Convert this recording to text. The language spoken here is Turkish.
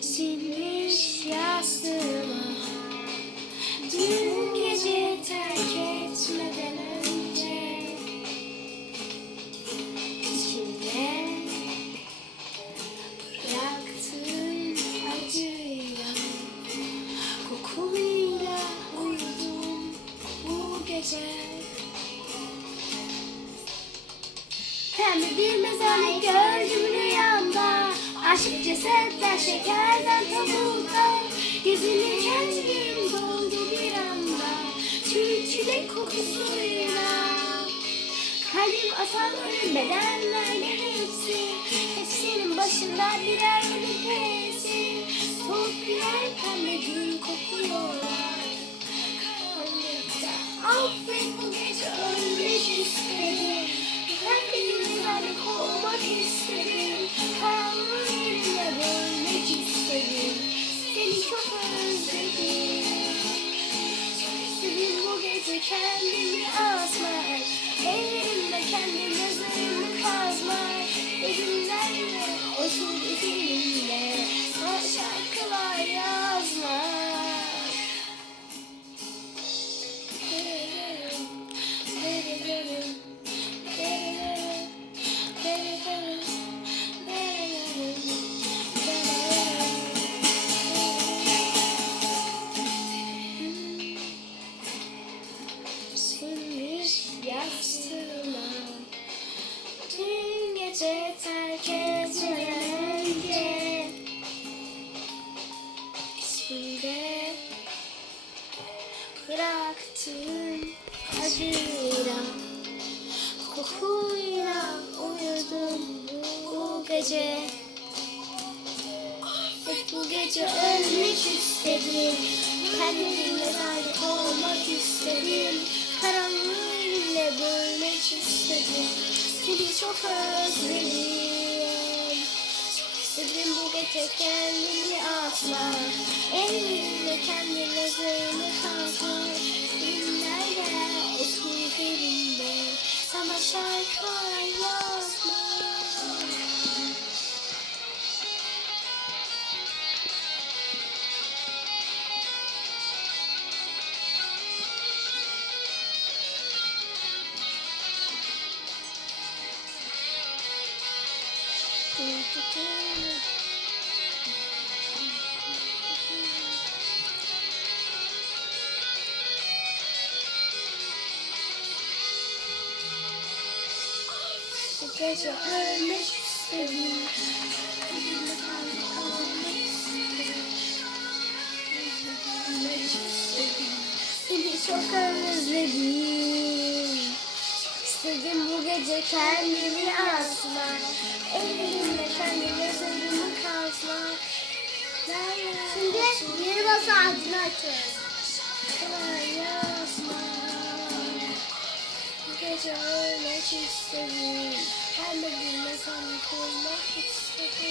Silmiş yastığıma gece terk etmeden önce İçimde bıraktığın acıyla Kokuyla uyudum bu gece Pembe bir mezarlık gördüm Aşık cesetler şekerden tabutta Gezinirken gün doldu bir anda. Çürük kokusuyla. Kalbim atan ölüm bedenlerle hepsi. Hepsinin başında birer ölüm pesi Soğuk birer pembe gül kokuyorlar Elimle Sana şarkılar yazmak Sürmüş İçimde bıraktığın acıyla Kokuyla uyudum bu gece. Hep bu gece ölmek istedim Kendimi mezarlık olmak istedim Karanlığı ile bölmek istedim. Seni çok özledim. İstedim bu gece kendimi atmak Elimle kendi mezarımı kazmak Günlerle oturup elimde Sana şarkılar yazmak Bu Seni çok özledim. İstedim bu gece kendimi asmak. Elimle kendi mezarımı kazmak. Şimdi yeni basa ağacını açıyoruz. Yazmak. Bu gece ölmek istedim. Ben de bir mezarlık olmak istedim.